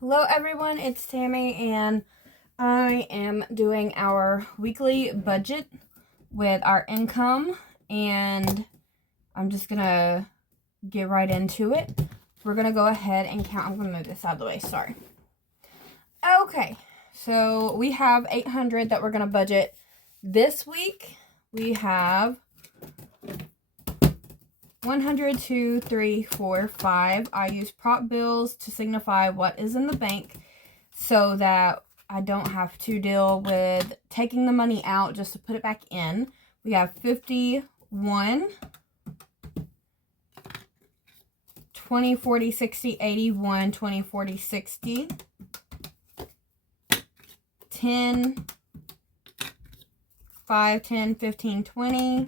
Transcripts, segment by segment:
Hello everyone, it's Tammy and I am doing our weekly budget with our income, and I'm just gonna get right into it. We're gonna go ahead and count. I'm gonna move this out of the way, sorry. Okay, so we have $800 that we're gonna budget this week. We have 100, 2, 3, 4, 5. I use prop bills to signify what is in the bank so that I don't have to deal with taking the money out just to put it back in. We have 51, 20, 40, 60, 81, 20, 40, 60, 10, 5, 10, 15, 20.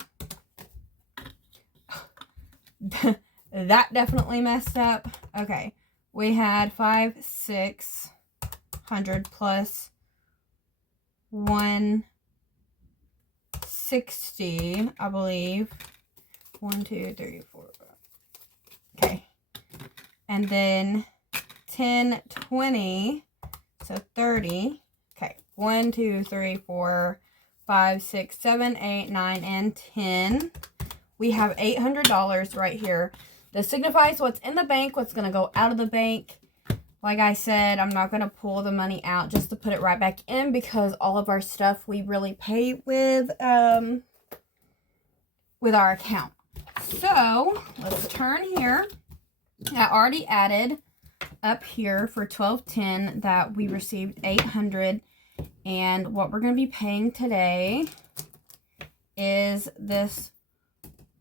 That definitely messed up. Okay, we had 5, 600 plus 160, I believe. 1, 2, 3, 4. Okay, and then 10, 20, so 30. Okay, 1, 2, 3, 4, 5, 6, 7, 8, 9, and 10. We have $800 right here. This signifies what's in the bank, what's going to go out of the bank. Like I said, I'm not going to pull the money out just to put it right back in because all of our stuff we really pay with our account. So, let's turn here. I already added up here for 1210 that we received $800. And what we're going to be paying today is this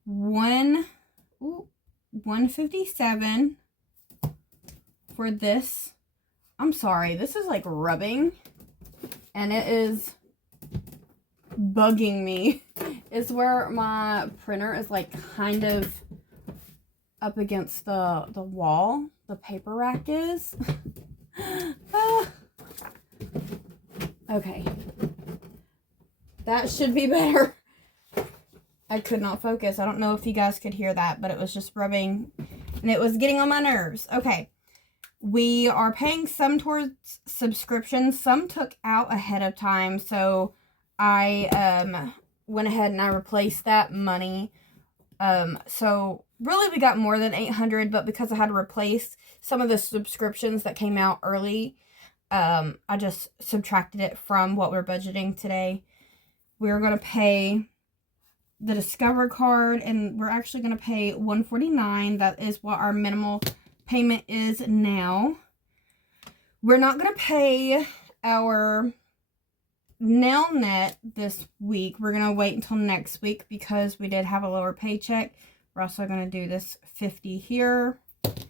157 for this. I'm sorry, this is like rubbing and it is bugging me. It's where my printer is like kind of up against the wall, the paper rack is. Okay, that should be better. I could not focus. I don't know if you guys could hear that, but it was just rubbing and it was getting on my nerves. Okay. We are paying some towards subscriptions. Some took out ahead of time. So I went ahead and I replaced that money. So really we got more than $800, but because I had to replace some of the subscriptions that came out early, I just subtracted it from what we're budgeting today. We're going to pay the Discover card, and we're actually going to pay $149. That is what our minimal payment is now. We're not going to pay our nail net this week. We're going to wait until next week because we did have a lower paycheck. We're also going to do this 50 here. But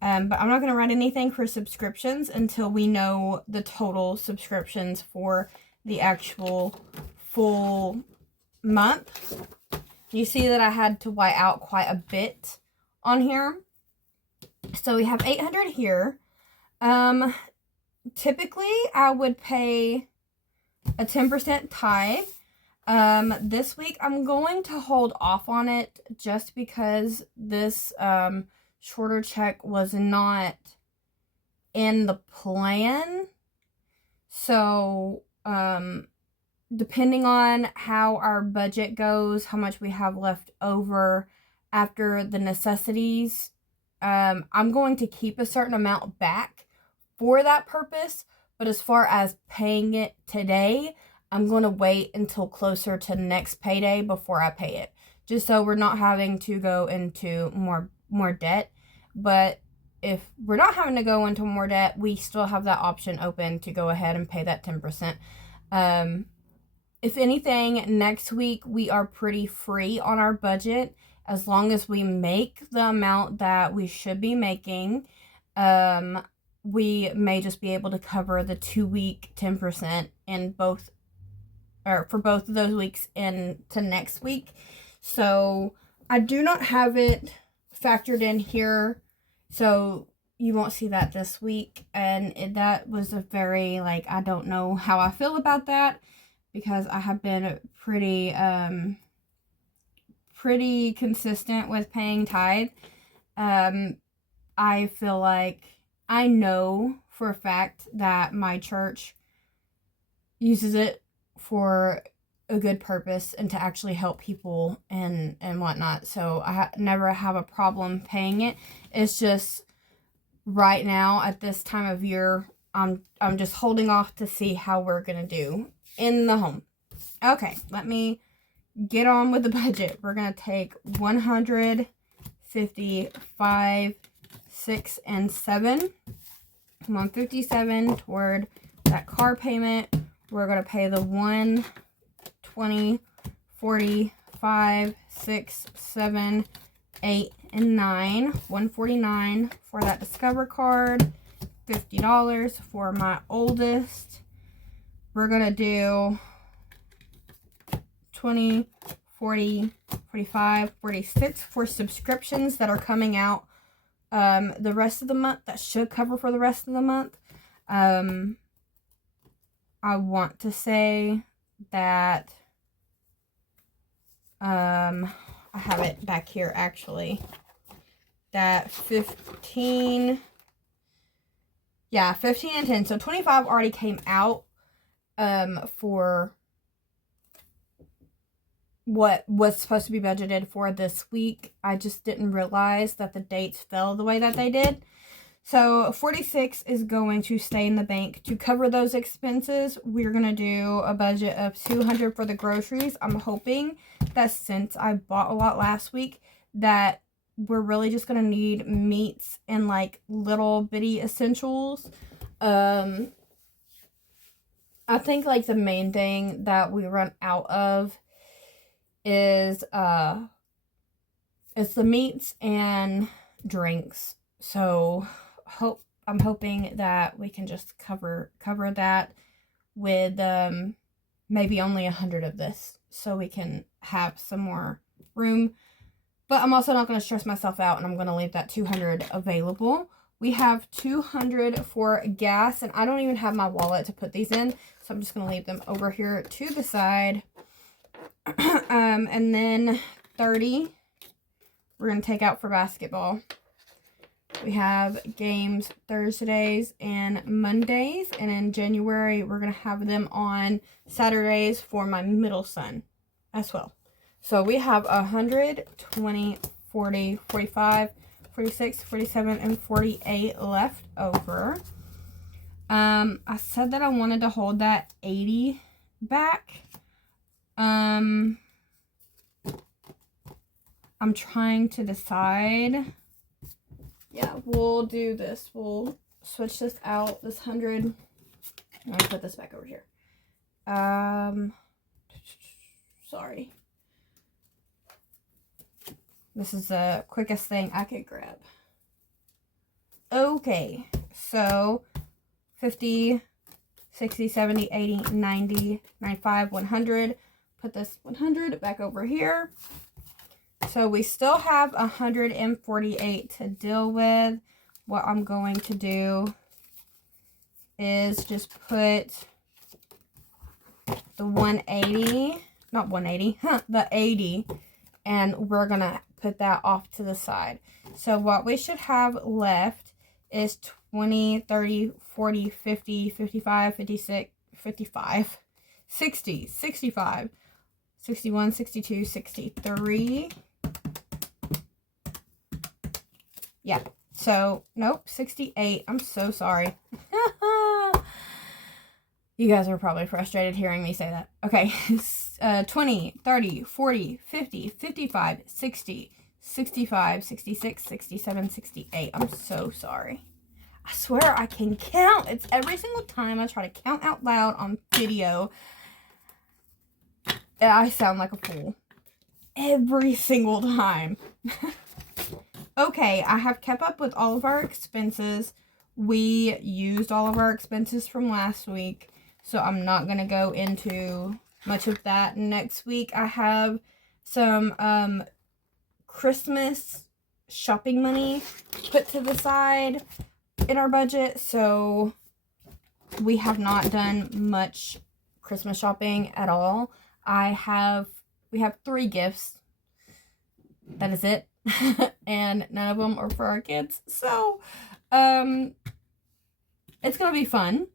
I'm not going to write anything for subscriptions until we know the total subscriptions for the actual full month. You see that I had to white out quite a bit on here. So we have $800 here. Typically I would pay a 10% tithe. This week I'm going to hold off on it just because this shorter check was not in the plan. So depending on how our budget goes, how much we have left over after the necessities, I'm going to keep a certain amount back for that purpose. But as far as paying it today, I'm going to wait until closer to next payday before I pay it, just so we're not having to go into more debt. But if we're not having to go into more debt, we still have that option open to go ahead and pay that 10%. If anything, next week we are pretty free on our budget as long as we make the amount that we should be making. We may just be able to cover the 2-week 10% in both, or for both of those weeks into next week. So I do not have it factored in here, so you won't see that this week. And that was a very, I don't know how I feel about that, because I have been pretty consistent with paying tithe. I feel like I know for a fact that my church uses it for a good purpose and to actually help people and whatnot. So I never have a problem paying it. It's just right now at this time of year, I'm just holding off to see how we're gonna do in the home. Okay, let me get on with the budget. We're gonna take 155, 6, and 7. 157 toward that car payment. We're gonna pay the 120, 45, 6, 7, 8, and 9. 149 for that Discover card. $50 for my oldest. We're gonna do 20, 40, 45, 46 for subscriptions that are coming out the rest of the month. That should cover for the rest of the month. I want to say that I have it back here actually. That 15, yeah, 15 and 10. So 25 already came out for what was supposed to be budgeted for this week. I just didn't realize that the dates fell the way that they did. So 46 is going to stay in the bank to cover those expenses. We're going to do a budget of $200 for the groceries. I'm hoping that since I bought a lot last week that we're really just going to need meats and like little bitty essentials. I think like the main thing that we run out of is it's the meats and drinks. So I'm hoping that we can just cover that with maybe only 100 of this so we can have some more room. But I'm also not going to stress myself out, and I'm going to leave that 200 available. We have 200 for gas, and I don't even have my wallet to put these in, so I'm just going to leave them over here to the side. And then 30 we're going to take out for basketball. We have games Thursdays and Mondays, and in January we're going to have them on Saturdays for my middle son as well. So we have 100, 20, 40, 45, 46, 47, and 48 left over. I said that I wanted to hold that 80 back. I'm trying to decide. Yeah, we'll do this. We'll switch this out, this 100. I'm going to put this back over here. Sorry. This is the quickest thing I could grab. Okay, so 50, 60, 70, 80, 90, 95, 100. Put this 100 back over here. So we still have 148 to deal with. What I'm going to do is just put the 180, not 180, the 80, and we're going to put that off to the side. So what we should have left is 20, 30, 40, 50, 55, 56, 55, 60, 65, 61, 62, 63. Yeah, so, nope, 68. I'm so sorry. You guys are probably frustrated hearing me say that. Okay, 20, 30, 40, 50, 55, 60, 65, 66, 67, 68. I'm so sorry. I swear I can count. It's every single time I try to count out loud on video, I sound like a fool. Every single time. Okay, I have kept up with all of our expenses. We used all of our expenses from last week, so I'm not going to go into much of that. Next week, I have some Christmas shopping money put to the side in our budget, so we have not done much Christmas shopping at all. We have 3 gifts. That is it. And none of them are for our kids. So, it's going to be fun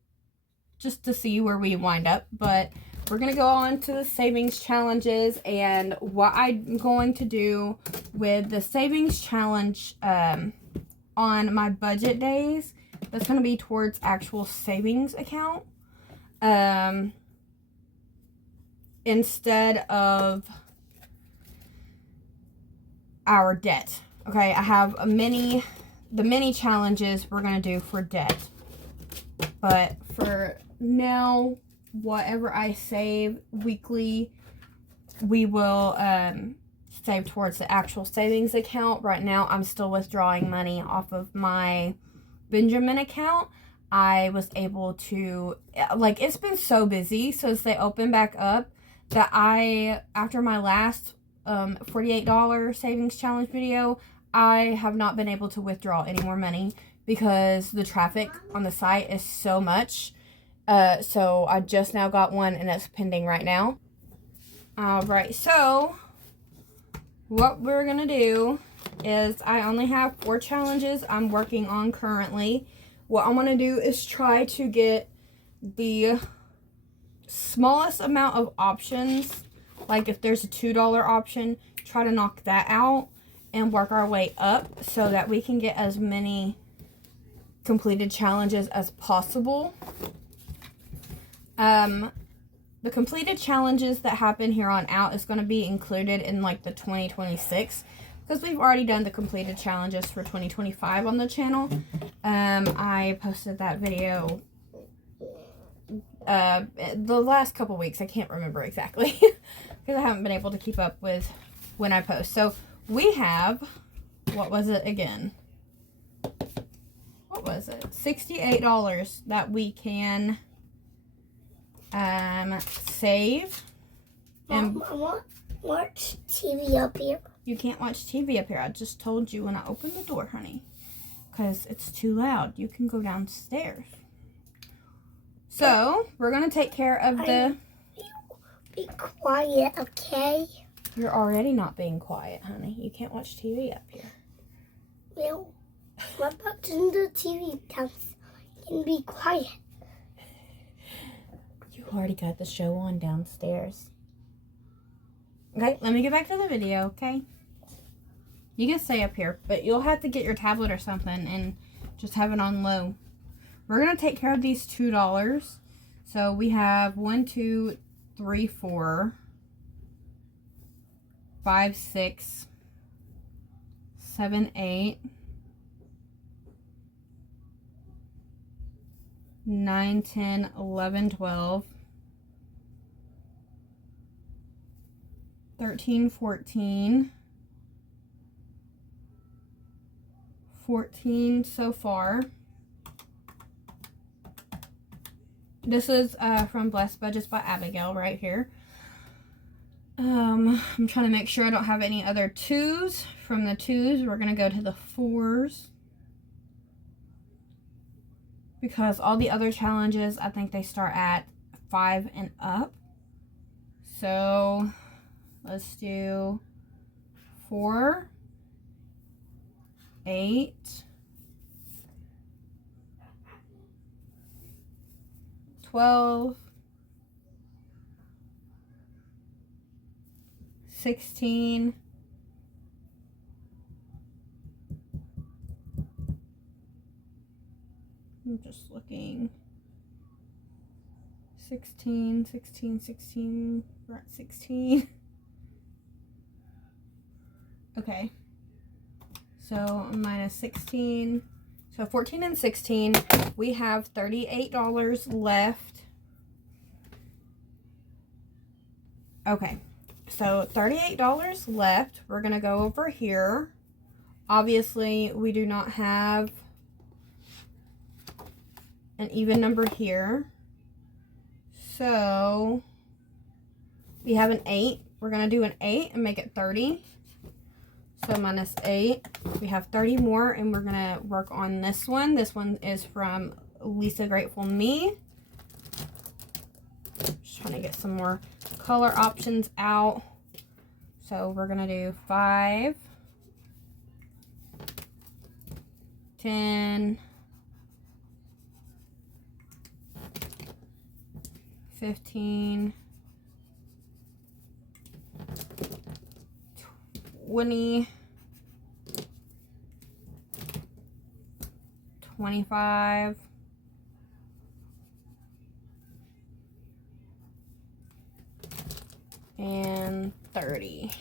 just to see where we wind up. But we're going to go on to the savings challenges, and what I'm going to do with the savings challenge on my budget days, that's going to be towards actual savings account instead of our debt. Okay, I have the mini challenges we're going to do for debt. But for now, whatever I save weekly, we will save towards the actual savings account. Right now, I'm still withdrawing money off of my Benjamin account. I was able to, like, it's been so busy since they opened back up that after my last $48 savings challenge video, I have not been able to withdraw any more money because the traffic on the site is so much. So I just now got one and it's pending right now. Alright, so what we're gonna do is I only have 4 challenges I'm working on currently. What I'm gonna do is try to get the smallest amount of options. Like if there's a $2 option, try to knock that out and work our way up so that we can get as many completed challenges as possible. The completed challenges that happen here on out is going to be included in like the 2026, because we've already done the completed challenges for 2025 on the channel. I posted that video the last couple weeks. I can't remember exactly because I haven't been able to keep up with when I post. So we have, what was it again? What was it? $68 that we can save. And I want to watch TV up here. You can't watch TV up here. I just told you when I opened the door, honey, because it's too loud. You can go downstairs. So we're gonna take care of the. Be quiet, okay? You're already not being quiet, honey. You can't watch TV up here. Well, what about turn the TV down so I can be quiet? You already got the show on downstairs. Okay, let me get back to the video, okay? You can stay up here, but you'll have to get your tablet or something and just have it on low. We're going to take care of these $2. So we have 1, 2, 3, 4, 5, 6, 7, 8, 9, 10, 11, 12, 13, 14, 14 so far. This is from Blessed Budgets by Abigail right here. I'm trying to make sure I don't have any other 2s. From the 2s, we're going to go to the 4s. Because all the other challenges, I think they start at 5 and up. So let's do 4, 8, 12, 16, 16, 16, 16, we're at 16. Okay, so minus 16, so 14 and 16, we have $38 left. Okay, so $38 left. We're gonna go over here. Obviously, we do not have an even number here. So we have an 8. We're going to do an 8 and make it 30. So minus 8. We have 30 more, and we're going to work on this one. This one is from Lisa Grateful Me. Just trying to get some more color options out. So we're going to do 5, 10, 15, 20, 25, and 30.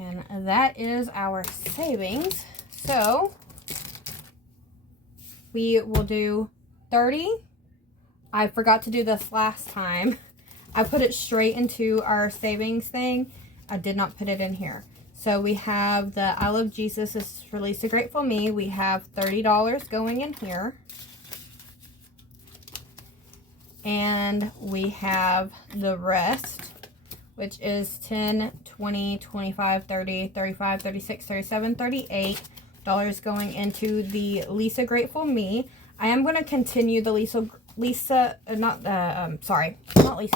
And that is our savings. So we will do 30. I forgot to do this last time. I put it straight into our savings thing. I did not put it in here. So we have the I Love Jesus is Release a Grateful Me. We have $30 going in here. And we have the rest, which is 10, 20, 25, 30, 35, 36, 37, 38 dollars going into the Lisa Grateful Me. I am going to continue the not Lisa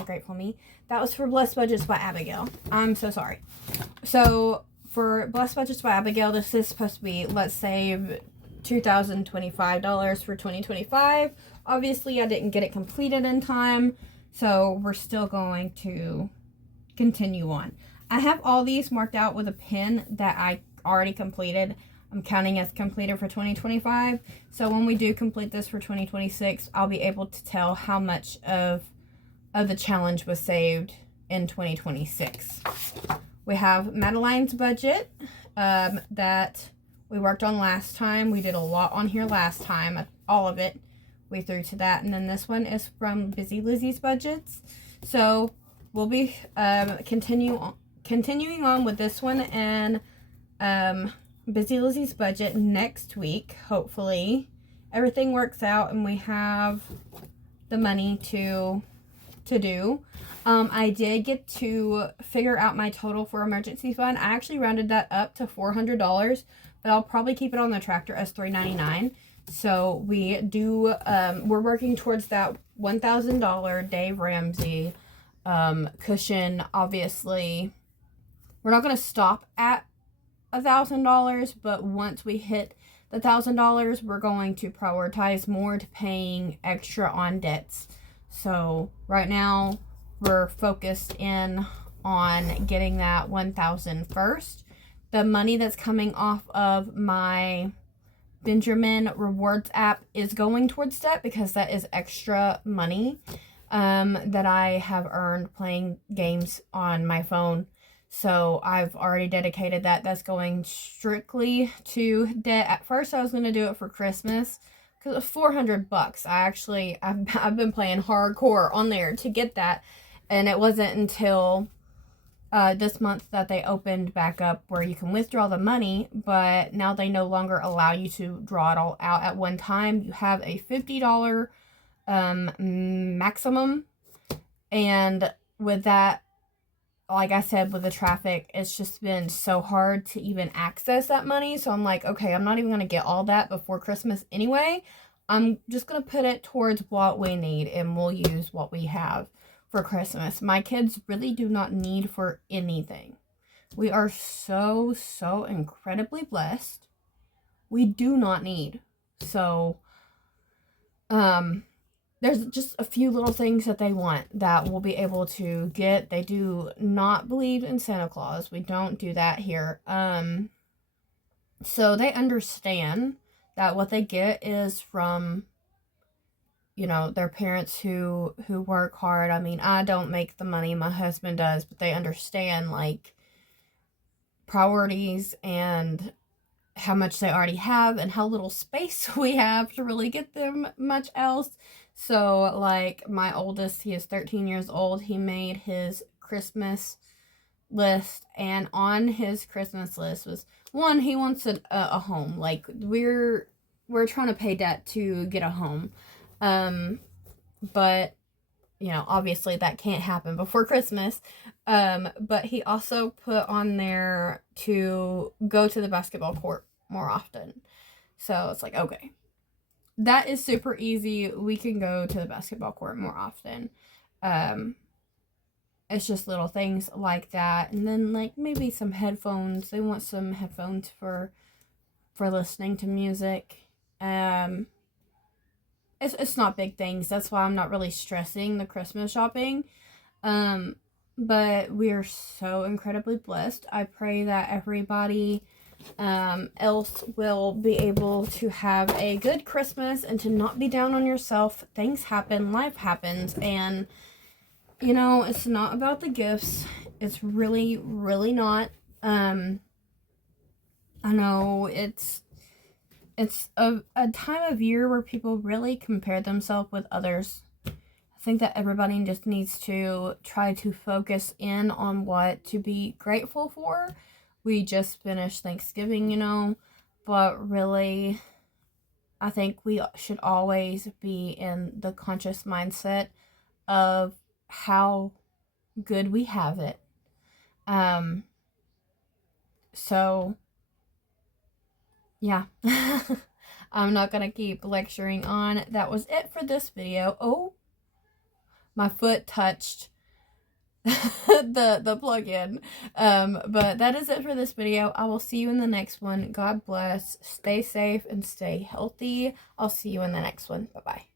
Grateful Me. That was for Blessed Budgets by Abigail. I'm so sorry. So for Blessed Budgets by Abigail, this is supposed to be, let's save $2,025 for 2025. Obviously, I didn't get it completed in time, so we're still going to continue on. I have all these marked out with a pen that I already completed. I'm counting as completed for 2025. So when we do complete this for 2026, I'll be able to tell how much of the challenge was saved in 2026. We have Madeline's budget that we worked on last time. We did a lot on here last time, all of it. We threw to that. And then this one is from Busy Lizzie's budgets. So we'll be continuing on with this one and Busy Lizzie's budget next week. Hopefully everything works out and we have the money to do. I did get to figure out my total for emergency fund. I actually rounded that up to $400, but I'll probably keep it on the tractor as $399. So we do, we're working towards that $1,000 Dave Ramsey cushion. Obviously, we're not going to stop at $1,000, but once we hit the $1,000, we're going to prioritize more to paying extra on debts. So right now, we're focused in on getting that $1,000 first. The money that's coming off of my Benjamin Rewards app is going towards debt because that is extra money that I have earned playing games on my phone. So I've already dedicated that. That's going strictly to debt. At first I was going to do it for Christmas because it's $400. I've been playing hardcore on there to get that, and it wasn't until this month that they opened back up where you can withdraw the money, but now they no longer allow you to draw it all out at one time. You have a $50 maximum, and with that, like I said, with the traffic, it's just been so hard to even access that money. So I'm like, okay, I'm not even going to get all that before Christmas anyway. I'm just going to put it towards what we need, and we'll use what we have for Christmas. My kids really do not need for anything. We are so incredibly blessed. We do not need. So, there's just a few little things that they want that we'll be able to get. They do not believe in Santa Claus. We don't do that here. So they understand that what they get is from, you know, their parents who work hard. I mean, I don't make the money, my husband does, but they understand, like, priorities and how much they already have and how little space we have to really get them much else. So, like, my oldest, he is 13 years old. He made his Christmas list, and on his Christmas list was, one, he wants a home. Like, we're trying to pay debt to get a home. But, you know, obviously that can't happen before Christmas. But he also put on there to go to the basketball court more often. So it's like, okay, that is super easy. We can go to the basketball court more often. It's just little things like that. And then, like, maybe some headphones. They want some headphones for listening to music. it's not big things. That's why I'm not really stressing the Christmas shopping. But we are so incredibly blessed. I pray that everybody else will be able to have a good Christmas and to not be down on yourself. Things happen, life happens, and you know, it's not about the gifts. It's really, really not. I know it's a time of year where people really compare themselves with others. I think that everybody just needs to try to focus in on what to be grateful for. We just finished Thanksgiving, you know, but really, I think we should always be in the conscious mindset of how good we have it. So, yeah. I'm not gonna keep lecturing on. That was it for this video. Oh, my foot touched the plug-in. But that is it for this video. I will see you in the next one. God bless. Stay safe and stay healthy. I'll see you in the next one. Bye-bye.